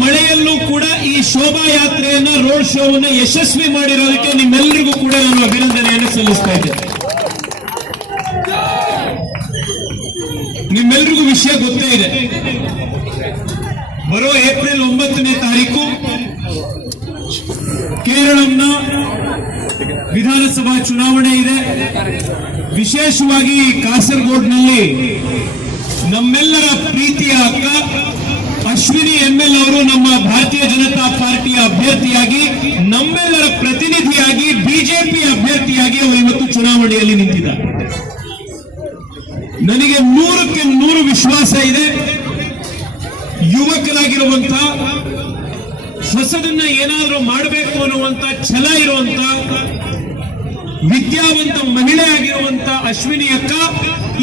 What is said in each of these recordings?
ಮಳೆಯಲ್ಲೂ ಕೂಡ ಈ ಶೋಭಾಯಾತ್ರೆಯನ್ನ ರೋಡ್ ಶೋವನ್ನ ಯಶಸ್ವಿ ಮಾಡಿರೋದಕ್ಕೆ ನಿಮ್ಮೆಲ್ಲರಿಗೂ ಕೂಡ ನಾನು ಅಭಿನಂದನೆಯನ್ನು ಸಲ್ಲಿಸ್ತಾ ಇದ್ದೇನೆ. ನಿಮ್ಮೆಲ್ರಿಗೂ ವಿಷಯ ಗೊತ್ತೇ ಇದೆ, ಬರೋ ಏಪ್ರಿಲ್ 9ನೇ ತಾರೀಕು ಕೇರಳಂನ ವಿಧಾನಸಭಾ ಚುನಾವಣೆ ಇದೆ. ವಿಶೇಷವಾಗಿ ಕಾಸರಗೋಡ್ನಲ್ಲಿ ನಮ್ಮೆಲ್ಲರ ಪ್ರೀತಿಯ ಅಕ್ಕ ಅಶ್ವಿನಿ ಎಂಎಲ್ ಅವರು ನಮ್ಮ ಭಾರತೀಯ ಜನತಾ ಪಾರ್ಟಿಯ ಅಭ್ಯರ್ಥಿಯಾಗಿ, ನಮ್ಮೆಲ್ಲರ ಪ್ರತಿನಿಧಿಯಾಗಿ, ಬಿಜೆಪಿ ಅಭ್ಯರ್ಥಿಯಾಗಿ ಅವರು ಇವತ್ತು ಚುನಾವಣೆಯಲ್ಲಿ ನಿಂತಿದ್ದಾರೆ. ನನಗೆ 100ಕ್ಕೆ 100 ವಿಶ್ವಾಸ ಇದೆ, ಯುವಕರಾಗಿರುವಂತ, ಹೊಸದನ್ನ ಏನಾದರೂ ಮಾಡಬೇಕು ಅನ್ನುವಂತ ಛಲ ಇರುವಂತ, ವಿದ್ಯಾವಂತ ಮಹಿಳೆ ಆಗಿರುವಂತ ಅಶ್ವಿನಿ ಅಕ್ಕ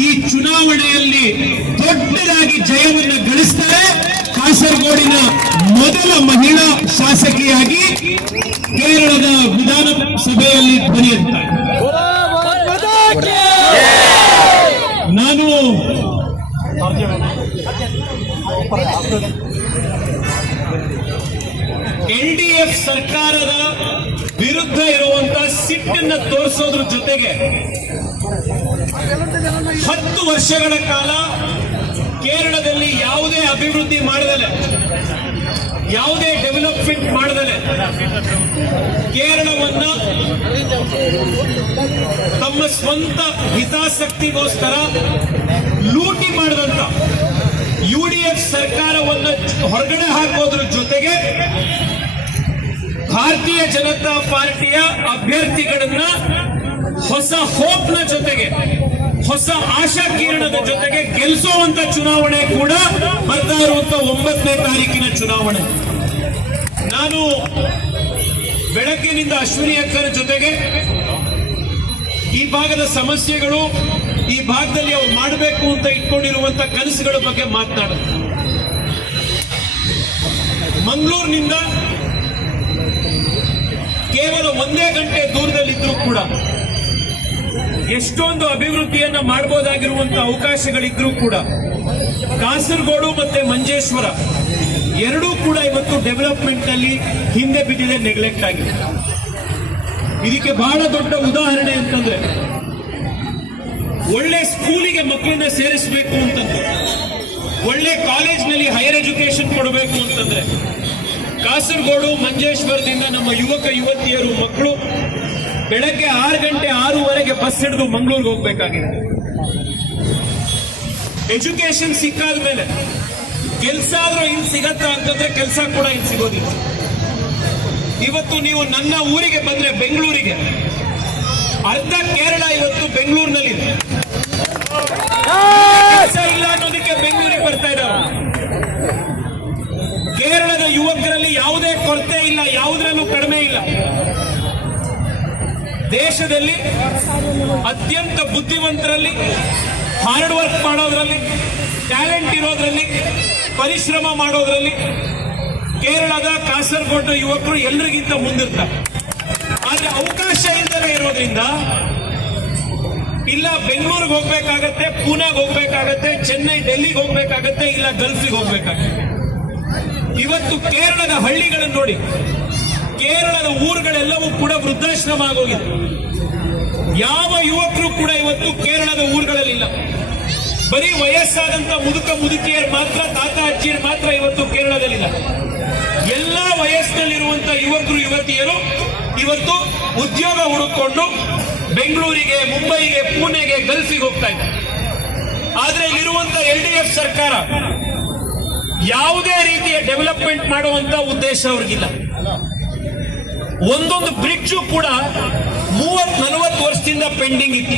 ಈ ಚುನಾವಣೆಯಲ್ಲಿ ದೊಡ್ಡದಾಗಿ ಜಯವನ್ನು ಗಳಿಸ್ತಾರೆ. ಕಾಸರಗೋಡಿನ ಮೊದಲ ಮಹಿಳಾ ಶಾಸಕಿಯಾಗಿ ಕೇರಳದ ವಿಧಾನಸಭೆಯಲ್ಲಿ ಧ್ವನಿಯುತ್ತಾರೆ. ನಾನು ಎಲ್ಡಿಎಫ್ ಸರ್ಕಾರದ ವಿರುದ್ಧ ಇರುವಂತ ಸಿಟ್ಟನ್ನು ತೋರಿಸೋದ್ರ ಜೊತೆಗೆ 10 ವರ್ಷಗಳ ಕಾಲ ಕೇರಳದಲ್ಲಿ ಯಾವುದೇ ಅಭಿವೃದ್ಧಿ ಮಾಡದಲೆ, ಯಾವುದೇ ಡೆವಲಪ್ಮೆಂಟ್ ಮಾಡದಲೆ ಕೇರಳವನ್ನ ತಮ್ಮ ಸ್ವಂತ ಹಿತಾಸಕ್ತಿಗೋಸ್ಕರ ಲೂಟಿ ಮಾಡಿದಂತ ಯುಡಿಎಫ್ ಸರ್ಕಾರವನ್ನು ಹೊರಗಡೆ ಹಾಕೋದ್ರ ಜೊತೆಗೆ ಭಾರತೀಯ ಜನತಾ ಪಾರ್ಟಿಯ ಅಭ್ಯರ್ಥಿಗಳನ್ನ ಹೊಸ ಹೋಪ್ನ ಜೊತೆಗೆ, ಹೊಸ ಆಶಾ ಕಿರಣದ ಜೊತೆಗೆ ಗೆಲ್ಲಿಸುವಂತ ಚುನಾವಣೆ ಕೂಡ ಬರ್ತಾ ಇರುವಂತ 9ನೇ ತಾರೀಕಿನ ಚುನಾವಣೆ. ನಾನು ಬೆಳಗ್ಗಿನಿಂದ ಅಶ್ವಿನಿ ಅಕ್ಕರ ಜೊತೆಗೆ ಈ ಭಾಗದ ಸಮಸ್ಯೆಗಳು, ಈ ಭಾಗದಲ್ಲಿ ಅವ್ರು ಮಾಡಬೇಕು ಅಂತ ಇಟ್ಕೊಂಡಿರುವಂತ ಕನಸುಗಳ ಬಗ್ಗೆ ಮಾತನಾಡಿದ್ರು. ಮಂಗಳೂರಿನಿಂದ ಕೇವಲ 1 ಗಂಟೆ ದೂರದಲ್ಲಿದ್ರೂ ಕೂಡ ಎಷ್ಟೊಂದು ಅಭಿವೃದ್ಧಿಯನ್ನ ಮಾಡಬಹುದಾಗಿರುವಂತಹ ಅವಕಾಶಗಳಿದ್ರೂ ಕೂಡ ಕಾಸರಗೋಡು ಮತ್ತೆ ಮಂಜೇಶ್ವರ ಎರಡೂ ಕೂಡ ಇವತ್ತು ಡೆವಲಪ್ಮೆಂಟ್ ನಲ್ಲಿ ಹಿಂದೆ ಬಿದ್ದಿದೆ, ನೆಗ್ಲೆಕ್ಟ್ ಆಗಿದೆ. ಇದಕ್ಕೆ ಬಹಳ ದೊಡ್ಡ ಉದಾಹರಣೆ ಅಂತಂದ್ರೆ, ಒಳ್ಳೆ ಸ್ಕೂಲಿಗೆ ಮಕ್ಕಳನ್ನ ಸೇರಿಸಬೇಕು ಅಂತಂದ್ರೆ, ಒಳ್ಳೆ ಕಾಲೇಜ್ನಲ್ಲಿ ಹೈಯರ್ ಎಜುಕೇಶನ್ ಕೊಡಬೇಕು ಅಂತಂದ್ರೆ ಕಾಸರಗೋಡು ಮಂಜೇಶ್ವರದಿಂದ ನಮ್ಮ ಯುವಕ ಯುವತಿಯರು ಮಕ್ಕಳು ಬೆಳಗ್ಗೆ 6 ಗಂಟೆ 6:30 ಬಸ್ ಹಿಡಿದು ಮಂಗಳೂರಿಗೆ ಹೋಗ್ಬೇಕಾಗಿದೆ. ಎಜುಕೇಶನ್ ಸಿಕ್ಕಾದ ಮೇಲೆ ಕೆಲಸ ಆದ್ರೂ ಇಲ್ಲಿ ಸಿಗತ್ತಾ ಅಂತಂದ್ರೆ ಕೆಲಸ ಕೂಡ ಇಲ್ಲಿ ಸಿಗೋದಿಲ್ಲ. ಇವತ್ತು ನೀವು ನನ್ನ ಊರಿಗೆ ಬಂದ್ರೆ ಬೆಂಗಳೂರಿಗೆ, ಅರ್ಧ ಕೇರಳ ಇವತ್ತು ಬೆಂಗಳೂರಿನಲ್ಲಿದೆ. ಕೆಲಸ ಇಲ್ಲ ಅನ್ನೋದಕ್ಕೆ ಬೆಂಗಳೂರಿಗೆ ಬರ್ತಾ ಇದ್ದಾರೆ. ಕೇರಳದ ಯುವಕರಲ್ಲಿ ಯಾವುದೇ ಕೊರತೆ ಇಲ್ಲ, ಯಾವುದರಲ್ಲೂ ಕಡಿಮೆ ಇಲ್ಲ. ದೇಶದಲ್ಲಿ ಅತ್ಯಂತ ಬುದ್ಧಿವಂತರಲ್ಲಿ, ಹಾರ್ಡ್ ವರ್ಕ್ ಮಾಡೋದ್ರಲ್ಲಿ, ಟ್ಯಾಲೆಂಟ್ ಇರೋದ್ರಲ್ಲಿ, ಪರಿಶ್ರಮ ಮಾಡೋದ್ರಲ್ಲಿ ಕೇರಳದ ಕಾಸರಗೋಡು ಯುವಕರು ಎಲ್ಲರಿಗಿಂತ ಮುಂದಿರ್ತಾರೆ. ಆದ್ರೆ ಅವಕಾಶ ಇಲ್ಲದೆ ಇರೋದ್ರಿಂದ ಇಲ್ಲ ಬೆಂಗಳೂರಿಗೆ ಹೋಗ್ಬೇಕಾಗತ್ತೆ, ಪೂನಾಗೆ ಹೋಗ್ಬೇಕಾಗತ್ತೆ, ಚೆನ್ನೈ ಡೆಲ್ಲಿಗೆ ಹೋಗ್ಬೇಕಾಗತ್ತೆ, ಇಲ್ಲ ಗಲ್ಫಿಗೆ ಹೋಗ್ಬೇಕಾಗತ್ತೆ. ಇವತ್ತು ಕೇರಳದ ಹಳ್ಳಿಗಳನ್ನು ನೋಡಿ, ಕೇರಳದ ಊರುಗಳೆಲ್ಲವೂ ಕೂಡ ವೃದ್ಧಾಶ್ರಮ ಆಗೋಗಿದೆ. ಯಾವ ಯುವಕರು ಕೂಡ ಇವತ್ತು ಕೇರಳದ ಊರುಗಳಲ್ಲಿಲ್ಲ. ಬರೀ ವಯಸ್ಸಾದಂತ ಮುದುಕ ಮುದುಕಿಯರು ಮಾತ್ರ, ತಾತ ಅಜ್ಜಿಯರು ಮಾತ್ರ ಇವತ್ತು ಕೇರಳದಲ್ಲಿಲ್ಲ. ಎಲ್ಲ ವಯಸ್ಸಿನಲ್ಲಿರುವಂತಹ ಯುವಕರು ಯುವತಿಯರು ಇವತ್ತು ಉದ್ಯೋಗ ಹುಡುಕೊಂಡು ಬೆಂಗಳೂರಿಗೆ, ಮುಂಬೈಗೆ, ಪುಣೆಗೆ, ಗಲ್ಫಿಗೆ ಹೋಗ್ತಾ ಇದ್ದಾರೆ. ಆದ್ರೆ ಇಲ್ಲಿರುವಂತಹ ಎಲ್ಡಿಎಫ್ ಸರ್ಕಾರ ಯಾವುದೇ ರೀತಿಯ ಡೆವಲಪ್ಮೆಂಟ್ ಮಾಡುವಂತ ಉದ್ದೇಶ ಅವ್ರಿಗಿಲ್ಲ. ಒಂದೊಂದು ಬ್ರಿಡ್ಜು ಕೂಡ 30-40 ವರ್ಷದಿಂದ ಪೆಂಡಿಂಗ್ ಇತ್ತು.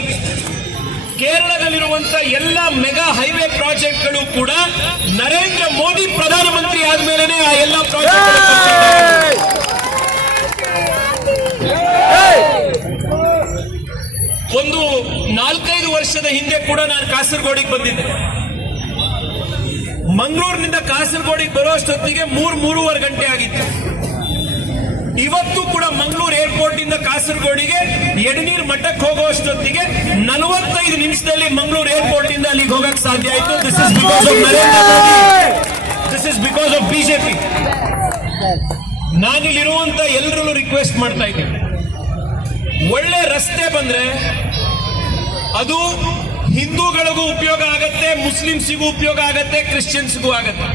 ಕೇರಳದಲ್ಲಿರುವಂತಹ ಎಲ್ಲ ಮೆಗಾ ಹೈವೇ ಪ್ರಾಜೆಕ್ಟ್ಗಳು ಕೂಡ ನರೇಂದ್ರ ಮೋದಿ ಪ್ರಧಾನಮಂತ್ರಿ ಆದ್ಮೇಲೆ ಆ ಎಲ್ಲ ಪ್ರಾಜೆಕ್ಟ್ ಒಂದು 4-5 ವರ್ಷದ ಹಿಂದೆ ಕೂಡ ನಾನು ಕಾಸರಗೋಡಿಗೆ ಬಂದಿದ್ದೆ. ಮಂಗಳೂರಿನಿಂದ ಕಾಸರಗೋಡಿಗೆ ಬರುವಷ್ಟೊತ್ತಿಗೆ 3-3.5 ಗಂಟೆ ಆಗಿತ್ತು. ಇವತ್ತು ಕೂಡ ಮಂಗಳೂರು ಏರ್ಪೋರ್ಟ್ ಇಂದ ಕಾಸರಗೋಡಿಗೆ ಎಡನೀರ್ ಮಠಕ್ಕೆ ಹೋಗುವಷ್ಟೊತ್ತಿಗೆ 45 ನಿಮಿಷದಲ್ಲಿ ಮಂಗಳೂರು ಏರ್ಪೋರ್ಟ್ ಇಂದ ಅಲ್ಲಿಗೆ ಹೋಗಕ್ಕೆ ಸಾಧ್ಯ ಆಯಿತು. This is because of Narendra Modi. This this is because of BJP. ನಾನಿಲ್ಲಿರುವಂತ ಎಲ್ಲರಲ್ಲೂ ರಿಕ್ವೆಸ್ಟ್ ಮಾಡ್ತಾ ಇದ್ದೀನಿ, ಒಳ್ಳೆ ರಸ್ತೆ ಬಂದ್ರೆ ಅದು ಹಿಂದೂಗಳಿಗೂ ಉಪಯೋಗ ಆಗತ್ತೆ, ಮುಸ್ಲಿಮ್ಸಿಗೂ ಉಪಯೋಗ ಆಗತ್ತೆ, ಕ್ರಿಶ್ಚಿಯನ್ಸ್ಗೂ ಆಗತ್ತೆ.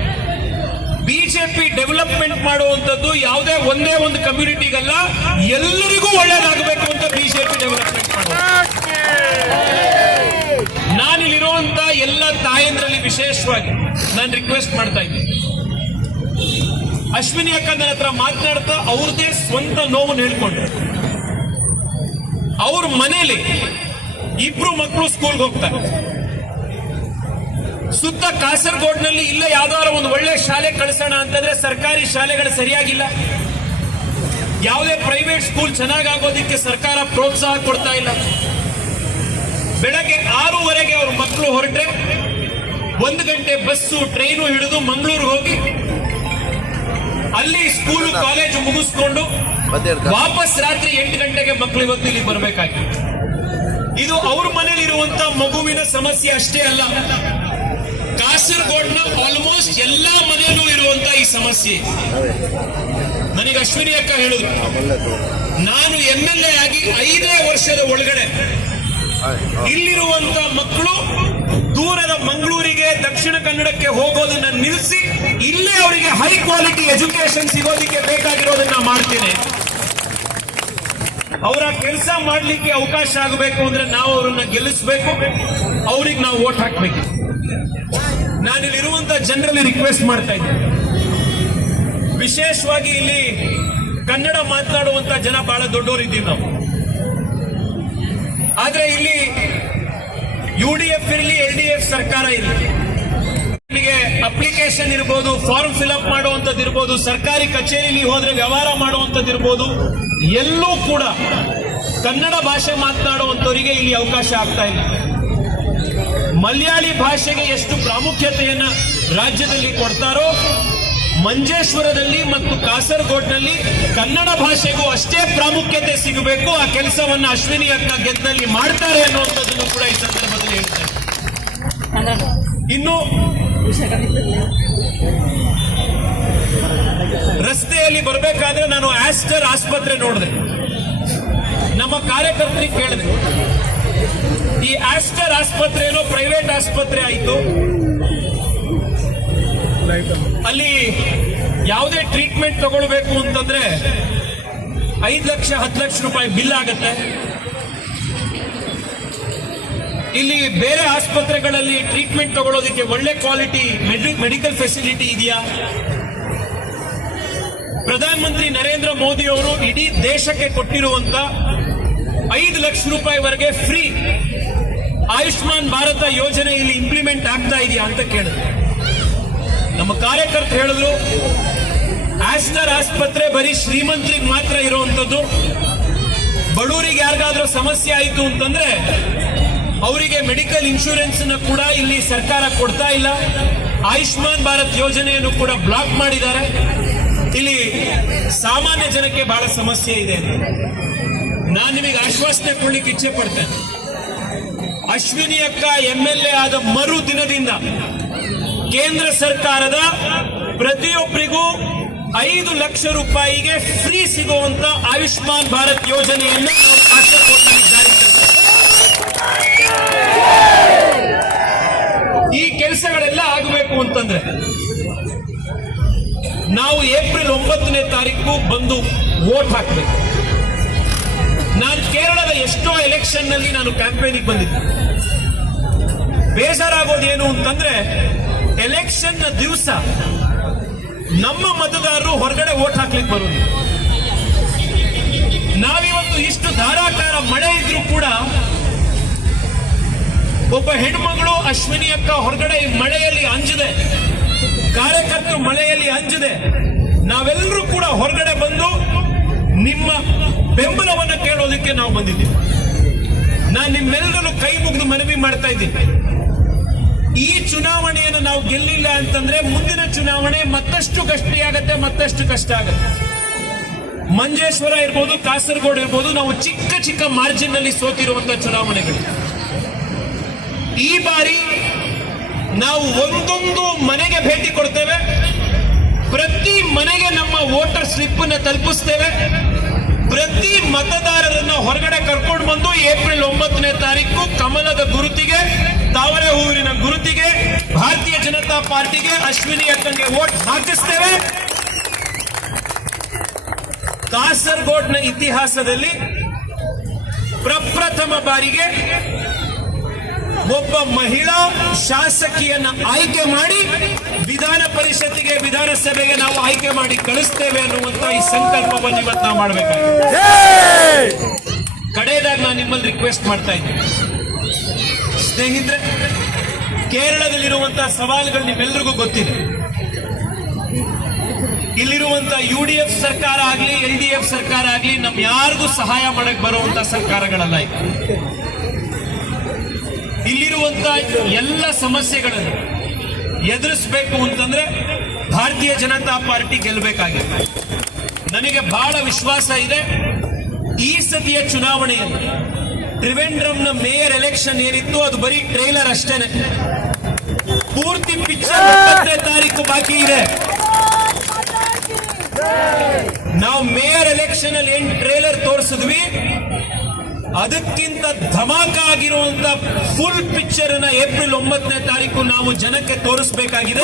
ಬಿಜೆಪಿ ಡೆವಲಪ್ಮೆಂಟ್ ಮಾಡುವಂತದ್ದು ಯಾವುದೇ ಒಂದೇ ಒಂದು ಕಮ್ಯುನಿಟಿಗಲ್ಲ, ಎಲ್ಲರಿಗೂ ಒಳ್ಳೇದಾಗಬೇಕು ಅಂತ ಬಿಜೆಪಿ ಡೆವಲಪ್ಮೆಂಟ್ ಮಾಡುವುದು. ನಾನಿಲ್ಲಿರುವಂತ ಎಲ್ಲ ತಾಯಂದ್ರಲ್ಲಿ ವಿಶೇಷವಾಗಿ ನಾನು ರಿಕ್ವೆಸ್ಟ್ ಮಾಡ್ತಾ ಇದ್ದೀನಿ, ಅಶ್ವಿನಿ ಅಕ್ಕ ನನ್ನ ಹತ್ರ ಮಾತನಾಡ್ತಾ ಅವ್ರದೇ ಸ್ವಂತ ನೋವನ್ನು ಹೇಳ್ಕೊಂಡ್ರು. ಅವ್ರ ಮನೇಲಿ ಇಬ್ರು ಮಕ್ಕಳು ಸ್ಕೂಲ್ಗೆ ಹೋಗ್ತಾರೆ. ಸುತ್ತ ಕಾಸರಗೋಡ್ನಲ್ಲಿ ಇಲ್ಲ ಯಾವ್ದಾದ್ರು ಒಂದು ಒಳ್ಳೆ ಶಾಲೆ ಕಳಿಸೋಣ ಅಂತಂದ್ರೆ ಸರ್ಕಾರಿ ಶಾಲೆಗಳು ಸರಿಯಾಗಿಲ್ಲ. ಯಾವುದೇ ಪ್ರೈವೇಟ್ ಸ್ಕೂಲ್ ಚೆನ್ನಾಗಾಗೋದಿಕ್ಕೆ ಸರ್ಕಾರ ಪ್ರೋತ್ಸಾಹ ಕೊಡ್ತಾ ಇಲ್ಲ. ಬೆಳಗ್ಗೆ 6:30 ಅವ್ರ ಮಕ್ಕಳು ಹೊರಟ್ರೆ 1 ಗಂಟೆ ಬಸ್ಸು ಟ್ರೈನು ಹಿಡಿದು ಮಂಗಳೂರು ಹೋಗಿ ಅಲ್ಲಿ ಸ್ಕೂಲು ಕಾಲೇಜು ಮುಗಿಸ್ಕೊಂಡು ವಾಪಸ್ ರಾತ್ರಿ 8 ಗಂಟೆಗೆ ಮಕ್ಕಳು ಇವತ್ತು ಇಲ್ಲಿ ಬರಬೇಕಾಗಿದೆ. ಇದು ಅವ್ರ ಮನೇಲಿ ಇರುವಂತ ಮಗುವಿನ ಸಮಸ್ಯೆ ಅಷ್ಟೇ ಅಲ್ಲ, ಕಾಸರಗೋಡ್ನ ಆಲ್ಮೋಸ್ಟ್ ಎಲ್ಲಾ ಮನೆಯಲ್ಲೂ ಇರುವಂತ ಈ ಸಮಸ್ಯೆ. ನನಗೆ ಅಶ್ವಿನಿ ಅಕ್ಕ ಹೇಳಿದ್ರು, ನಾನು MLA ಆಗಿ 5ನೇ ವರ್ಷದ ಒಳಗಡೆ ಇಲ್ಲಿರುವಂತ ಮಕ್ಕಳು ದೂರದ ಮಂಗಳೂರಿಗೆ ದಕ್ಷಿಣ ಕನ್ನಡಕ್ಕೆ ಹೋಗೋದನ್ನ ನಿಲ್ಲಿಸಿ ಇಲ್ಲೇ ಅವರಿಗೆ ಹೈ ಕ್ವಾಲಿಟಿ ಎಜುಕೇಶನ್ ಸಿಗೋದಕ್ಕೆ ಬೇಕಾಗಿರೋದನ್ನ ಮಾಡ್ತೇನೆ. ಅವರ ಕೆಲಸ ಮಾಡಲಿಕ್ಕೆ ಅವಕಾಶ ಆಗಬೇಕು ಅಂದ್ರೆ ನಾವು ಅವರನ್ನ ಗೆಲ್ಲಿಸಬೇಕು, ಅವ್ರಿಗೆ ನಾವು ವೋಟ್ ಹಾಕಬೇಕು. ನಾನಿಲ್ಲಿರುವಂತ ಜನರಲ್ಲಿ ರಿಕ್ವೆಸ್ಟ್ ಮಾಡ್ತಾ ಇದ್ದೀನಿ, ವಿಶೇಷವಾಗಿ ಇಲ್ಲಿ ಕನ್ನಡ ಮಾತನಾಡುವಂತ ಜನ ಬಹಳ ದೊಡ್ಡವರಿದ್ದೀವಿ ನಾವು. ಆದ್ರೆ ಇಲ್ಲಿ UDF ಇರಲಿ LDF ಸರ್ಕಾರ ಇರಲಿ, ನಿಮಗೆ ಅಪ್ಲಿಕೇಶನ್ ಇರ್ಬೋದು, ಫಾರ್ಮ್ ಫಿಲ್ಅಪ್ ಮಾಡುವಂತದ್ದು ಇರ್ಬೋದು, ಸರ್ಕಾರಿ ಕಚೇರಿಲಿ ಹೋದ್ರೆ ವ್ಯವಹಾರ ಮಾಡುವಂತದ್ದು ಇರ್ಬೋದು, ಎಲ್ಲೂ ಕೂಡ ಕನ್ನಡ ಭಾಷೆ ಮಾತನಾಡುವಂತವರಿಗೆ ಇಲ್ಲಿ ಅವಕಾಶ ಆಗ್ತಾ ಇಲ್ಲ. ಮಲಯಾಳಿ ಭಾಷೆಗೆ ಎಷ್ಟು ಪ್ರಾಮುಖ್ಯತೆಯನ್ನ ರಾಜ್ಯದಲ್ಲಿ ಕೊಡ್ತಾರೋ, ಮಂಜೇಶ್ವರದಲ್ಲಿ ಮತ್ತು ಕಾಸರಗೋಡ್ನಲ್ಲಿ ಕನ್ನಡ ಭಾಷೆಗೂ ಅಷ್ಟೇ ಪ್ರಾಮುಖ್ಯತೆ ಸಿಗಬೇಕು. ಆ ಕೆಲಸವನ್ನ ಅಶ್ವಿನಿ ಅಕ್ಕ ಗೆದ್ದಲ್ಲಿ ಮಾಡ್ತಾರೆ ಅನ್ನುವಂಥದ್ದನ್ನು ಕೂಡ ಈ ಸಂದರ್ಭದಲ್ಲಿ ಹೇಳ್ತಾರೆ. ಇನ್ನು ರಸ್ತೆಯಲ್ಲಿ ಬರಬೇಕಾದ್ರೆ ನಾನು ಆಸ್ಟರ್ ಆಸ್ಪತ್ರೆ ನೋಡಿದೆ. ನಮ್ಮ ಕಾರ್ಯಕರ್ತರಿಗೆ ಕೇಳಿದೆ, ಈ ಆಸ್ಟರ್ ಆಸ್ಪತ್ರೆ ಏನೋ ಪ್ರೈವೇಟ್ ಆಸ್ಪತ್ರೆ ಆಯಿತು, ಅಲ್ಲಿ ಯಾವುದೇ ಟ್ರೀಟ್ಮೆಂಟ್ ತಗೊಳ್ಬೇಕು ಅಂತಂದ್ರೆ 5 ಲಕ್ಷ 10 ಲಕ್ಷ ರೂಪಾಯಿ ಬಿಲ್ ಆಗುತ್ತೆ. ಇಲ್ಲಿ ಬೇರೆ ಆಸ್ಪತ್ರೆಗಳಲ್ಲಿ ಟ್ರೀಟ್ಮೆಂಟ್ ತಗೊಳ್ಳೋದಕ್ಕೆ ಒಳ್ಳೆ ಕ್ವಾಲಿಟಿ ಮೆಡಿಕಲ್ ಫೆಸಿಲಿಟಿ ಇದೆಯಾ? ಪ್ರಧಾನಮಂತ್ರಿ ನರೇಂದ್ರ ಮೋದಿ ಅವರು ಇಡೀ ದೇಶಕ್ಕೆ ಕೊಟ್ಟಿರುವಂತ 5 ಲಕ್ಷ ರೂಪಾಯಿವರೆಗೆ ಫ್ರೀ ಆಯುಷ್ಮಾನ್ ಭಾರತ ಯೋಜನೆ ಇಲ್ಲಿ ಇಂಪ್ಲಿಮೆಂಟ್ ಆಗ್ತಾ ಇದೆಯಾ ಅಂತ ಕೇಳಿದ್ರು. ನಮ್ಮ ಕಾರ್ಯಕರ್ತರು ಹೇಳಿದ್ರು, ಆಸ್ಟರ್ ಆಸ್ಪತ್ರೆ ಬರೀ ಶ್ರೀಮಂತರಿಗೆ ಮಾತ್ರ ಇರುವಂತದ್ದು, ಬಡವರಿಗೆ ಯಾರಿಗಾದ್ರೂ ಸಮಸ್ಯೆ ಆಯಿತು ಅಂತಂದ್ರೆ ಅವರಿಗೆ ಮೆಡಿಕಲ್ ಇನ್ಶೂರೆನ್ಸ್ ಕೂಡ ಇಲ್ಲಿ ಸರ್ಕಾರ ಕೊಡ್ತಾ ಇಲ್ಲ. ಆಯುಷ್ಮಾನ್ ಭಾರತ್ ಯೋಜನೆಯನ್ನು ಕೂಡ ಬ್ಲಾಕ್ ಮಾಡಿದ್ದಾರೆ. ಇಲ್ಲಿ ಸಾಮಾನ್ಯ ಜನಕ್ಕೆ ಬಹಳ ಸಮಸ್ಯೆ ಇದೆ. ನಾನು ನಿಮಗೆ ಆಶ್ವಾಸನೆ ಕೊಡ್ಲಿಕ್ಕೆ ಇಚ್ಛೆ ಪಡ್ತೇನೆ, ಅಶ್ವಿನಿ ಅಕ್ಕ MLA ಆದ ಮರು ದಿನದಿಂದ ಕೇಂದ್ರ ಸರ್ಕಾರದ ಪ್ರತಿಯೊಬ್ಬರಿಗೂ 5 ಲಕ್ಷ ರೂಪಾಯಿಗೆ ಫ್ರೀ ಸಿಗುವಂತ ಆಯುಷ್ಮಾನ್ ಭಾರತ್ ಯೋಜನೆಯನ್ನು ನಾವು ಕಾಸರಗೋಡಿನಲ್ಲಿ ಜಾರಿ ತರ್ತೇವೆ. ಈ ಕೆಲಸಗಳೆಲ್ಲ ಆಗಬೇಕು ಅಂತಂದ್ರೆ ನಾವು ಏಪ್ರಿಲ್ 9ನೇ ತಾರೀಕು ಬಂದು ವೋಟ್ ಹಾಕಬೇಕು. ನಾನು ಕೇರಳದ ಎಷ್ಟೋ ಎಲೆಕ್ಷನ್ ನಲ್ಲಿ ನಾನು ಕ್ಯಾಂಪೇನಿಗೆ ಬಂದಿದ್ದೆ. ಬೇಜಾರಾಗೋದೇನು ಅಂತಂದ್ರೆ ಎಲೆಕ್ಷನ್ ದಿವಸ ನಮ್ಮ ಮತದಾರರು ಹೊರಗಡೆ ವೋಟ್ ಹಾಕ್ಲಿಕ್ಕೆ ಬರೋದು. ನಾವಿವತ್ತು ಇಷ್ಟು ಧಾರಾಕಾರ ಮಳೆ ಇದ್ರೂ ಕೂಡ ಒಬ್ಬ ಹೆಣ್ಮಗಳು ಅಶ್ವಿನಿ ಅಕ್ಕ ಹೊರಗಡೆ ಈ ಮಳೆಯಲ್ಲಿ ಅಂಜದೆ, ಕಾರ್ಯಕರ್ತರು ಮಳೆಯಲ್ಲಿ ಅಂಜದೆ, ನಾವೆಲ್ಲರೂ ಕೂಡ ಹೊರಗಡೆ ಬಂದು ನಿಮ್ಮ ಬೆಂಬಲವನ್ನು ಕೇಳೋದಕ್ಕೆ ನಾವು ಬಂದಿದ್ದೀವಿ. ನಾನು ನಿಮ್ಮೆಲ್ಲರನ್ನು ಕೈ ಮುಗಿದು ಮನವಿ ಮಾಡ್ತಾ ಇದ್ದೀನಿ, ಈ ಚುನಾವಣೆಯನ್ನು ನಾವು ಗೆಲ್ಲಿಲ್ಲ ಅಂತಂದ್ರೆ ಮುಂದಿನ ಚುನಾವಣೆ ಮತ್ತಷ್ಟು ಕಷ್ಟವಾಗತ್ತೆ, ಮತ್ತಷ್ಟು ಕಷ್ಟ ಆಗತ್ತೆ. ಮಂಜೇಶ್ವರ ಇರ್ಬೋದು, ಕಾಸರಗೋಡು ಇರ್ಬೋದು, ನಾವು ಚಿಕ್ಕ ಚಿಕ್ಕ ಮಾರ್ಜಿನ್ ನಲ್ಲಿ ಸೋತಿರುವಂತಹ ಚುನಾವಣೆಗಳು. ಈ ಬಾರಿ ನಾವು ಒಂದೊಂದು ಮನೆಗೆ ಭೇಟಿ ಕೊಡ್ತೇವೆ, ಪ್ರತಿ ಮನೆಗೆ ನಮ್ಮ ವೋಟರ್ ಸ್ಲಿಪ್ ಅನ್ನು ತಲುಪಿಸ್ತೇವೆ. ಪ್ರತಿ ಮತದಾರರನ್ನ ಹೊರಗಡೆ ಕರ್ಕೊಂಡು ಬಂದು ಏಪ್ರಿಲ್ 9ನೇ ತಾರೀಕು ಕಮಲದ ಗುರುತಿಗೆ, ತಾವರೆ ಹೂವಿನ ಗುರುತಿಗೆ, ಭಾರತೀಯ ಜನತಾ ಪಾರ್ಟಿಗೆ, ಅಶ್ವಿನಿ ಅಕ್ಕಂಗೆ ವೋಟ್ ಹಾಕಿಸ್ತೇವೆ. ಕಾಸರಗೋಡ್ನ ಇತಿಹಾಸದಲ್ಲಿ ಪ್ರಪ್ರಥಮ ಬಾರಿಗೆ ಒಬ್ಬ ಮಹಿಳಾ ಶಾಸಕಿಯನ್ನ ಆಯ್ಕೆ ಮಾಡಿ ವಿಧಾನ ಪರಿಷತ್ತಿಗೆ, ವಿಧಾನಸಭೆಗೆ ನಾವು ಆಯ್ಕೆ ಮಾಡಿ ಕಳಿಸ್ತೇವೆ ಅನ್ನುವಂತ ಈ ಸಂಕಲ್ಪವನ್ನು ಇವತ್ತು ನಾವು ಮಾಡಬೇಕಾಗಿದೆ. ಕಡೆಯದಾಗಿ ನಾನು ನಿಮ್ಮಲ್ಲಿ ರಿಕ್ವೆಸ್ಟ್ ಮಾಡ್ತಾ ಇದ್ದೀನಿ, ಸ್ನೇಹಿತರೆ, ಕೇರಳದಲ್ಲಿರುವಂತಹ ಸವಾಲುಗಳು ನಿಮ್ಮೆಲ್ಲರಿಗೂ ಗೊತ್ತಿದೆ. ಇಲ್ಲಿರುವಂತ UDF ಸರ್ಕಾರ ಆಗ್ಲಿ, LDF ಸರ್ಕಾರ ಆಗ್ಲಿ, ನಮ್ ಯಾರಿಗೂ ಸಹಾಯ ಮಾಡಕ್ ಬರುವಂತ ಸರ್ಕಾರಗಳಲ್ಲ. ಇಲ್ಲಿರುವಂತ ಎಲ್ಲ ಸಮಸ್ಯೆಗಳನ್ನು ಎದುರಿಸಬೇಕು ಅಂತಂದ್ರೆ ಭಾರತೀಯ ಜನತಾ ಪಾರ್ಟಿ ಗೆಲ್ಲಬೇಕಾಗಿದೆ. ನನಗೆ ಬಹಳ ವಿಶ್ವಾಸ ಇದೆ, ಈ ಸತಿಯ ಚುನಾವಣೆಯಲ್ಲಿ ತ್ರಿವೇಂದ್ರಂನ ಮೇಯರ್ ಎಲೆಕ್ಷನ್ ಏನಿತ್ತು ಅದು ಬರೀ ಟ್ರೈಲರ್ ಅಷ್ಟೇನೆ. ಪೂರ್ತಿ ಪಿಕ್ಚರ್ 9ನೇ ತಾರೀಕು ಬಾಕಿ ಇದೆ. ನಾವು ಮೇಯರ್ ಎಲೆಕ್ಷನ್ ಅಲ್ಲಿ ಏನ್ ಟ್ರೇಲರ್ ತೋರಿಸಿದ್ವಿ, ಅದಕ್ಕಿಂತ ಧಮಾಕ ಆಗಿರುವಂತ ಫುಲ್ ಪಿಕ್ಚರ್ ಅನ್ನ ಏಪ್ರಿಲ್ 9ನೇ ತಾರೀಕು ನಾವು ಜನಕ್ಕೆ ತೋರಿಸಬೇಕಾಗಿದೆ.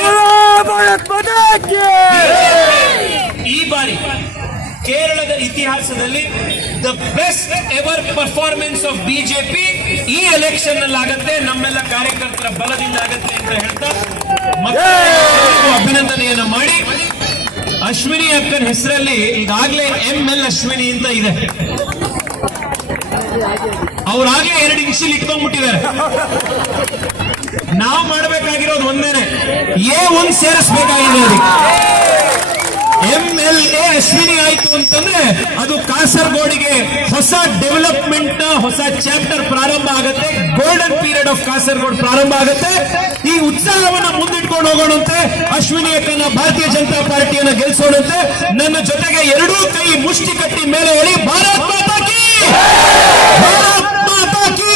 ಈ ಬಾರಿ ಕೇರಳದ ಇತಿಹಾಸದಲ್ಲಿ the best ever performance of BJP ಈ ಎಲೆಕ್ಷನ್ ಅಲ್ಲಿ ಆಗತ್ತೆ, ನಮ್ಮೆಲ್ಲ ಕಾರ್ಯಕರ್ತರ ಬಲದಿಂದ ಆಗತ್ತೆ ಅಂತ ಹೇಳ್ತಾ ಮತ್ತೆ ಅಭಿನಂದನೆಯನ್ನ ಮಾಡಿ, ಅಶ್ವಿನಿ ಅಕ್ಕನ ಹೆಸರಲ್ಲಿ ಈಗಾಗಲೇ ML ಅಶ್ವಿನಿ ಅಂತ ಇದೆ. ಅವ್ರಾಗಲೇ 2 ಇನ್ಷಿಯಲ್ ಇಟ್ಕೊಂಡ್ಬಿಟ್ಟಿದ್ದಾರೆ. ನಾವು ಮಾಡಬೇಕಾಗಿರೋದು ಒಂದೇನೆ, A1 ಸೇರಿಸಬೇಕಾಗಿದೆ. MLA ಅಶ್ವಿನಿ ಆಯ್ತು ಅಂತಂದ್ರೆ ಅದು ಕಾಸರಗೋಡಿಗೆ ಹೊಸ ಡೆವಲಪ್ಮೆಂಟ್ ನ ಹೊಸ ಚಾಪ್ಟರ್ ಪ್ರಾರಂಭ ಆಗುತ್ತೆ. ಗೋಲ್ಡನ್ ಪೀರಿಯಡ್ ಆಫ್ ಕಾಸರಗೋಡ್ ಪ್ರಾರಂಭ ಆಗುತ್ತೆ. ಈ ಉತ್ಸಾಹವನ್ನ ಮುಂದಿಟ್ಕೊಂಡು ಹೋಗೋಣಂತೆ, ಅಶ್ವಿನಿ ಅಕ್ಕನ ಭಾರತೀಯ ಜನತಾ ಪಾರ್ಟಿಯನ್ನ ಗೆಲ್ಲಿಸೋಣಂತೆ. ನನ್ನ ಜೊತೆಗೆ ಎರಡೂ ಕೈ ಮುಷ್ಟಿ ಕಟ್ಟಿ ಮೇಲೆ ಹೇಳಿ, ಭಾರತ್ ಮಾತಾ ಕೀ, ಭಾರತ್ ಮಾತಾ ಕೀ.